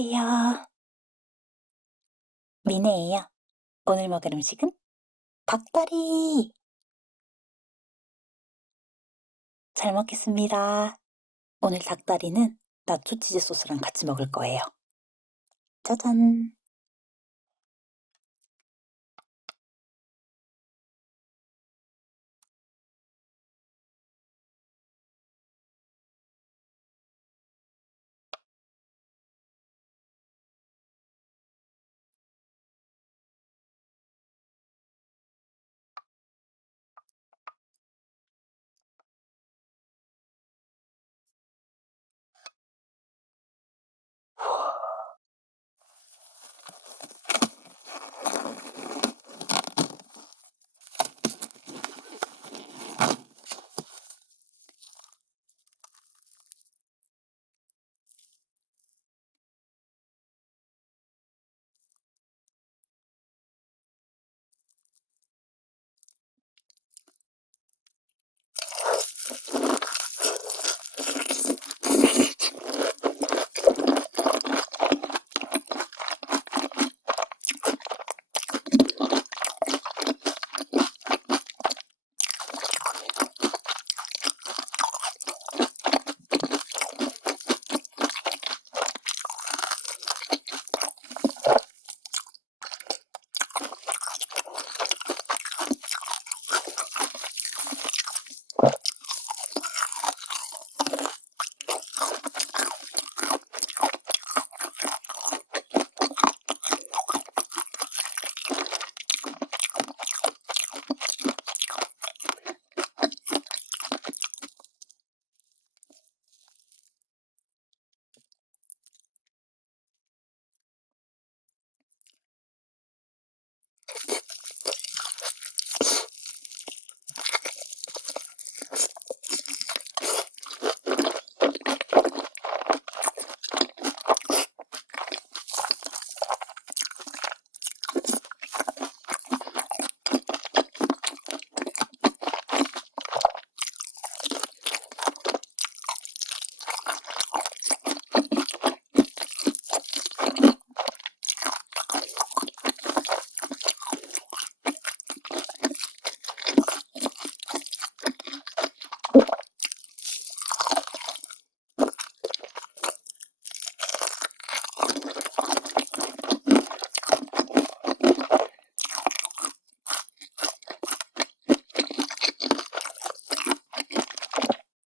안녕하세요. 미네예요. 오늘 먹을 음식은 닭다리. 잘 먹겠습니다. 오늘 닭다리는 나초 치즈 소스랑 같이 먹을 거예요. 짜잔.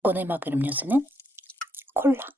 오늘 먹을 음료수는 콜라.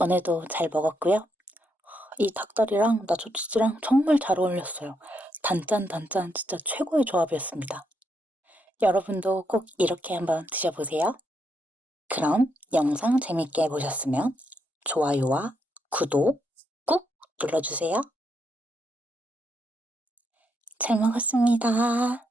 오늘도 잘 먹었고요. 이 닭다리랑 나초치즈랑 정말 잘 어울렸어요. 단짠 단짠 진짜 최고의 조합이었습니다. 여러분도 꼭 이렇게 한번 드셔보세요. 그럼 영상 재밌게 보셨으면 좋아요와 구독 꾹 눌러주세요. 잘 먹었습니다.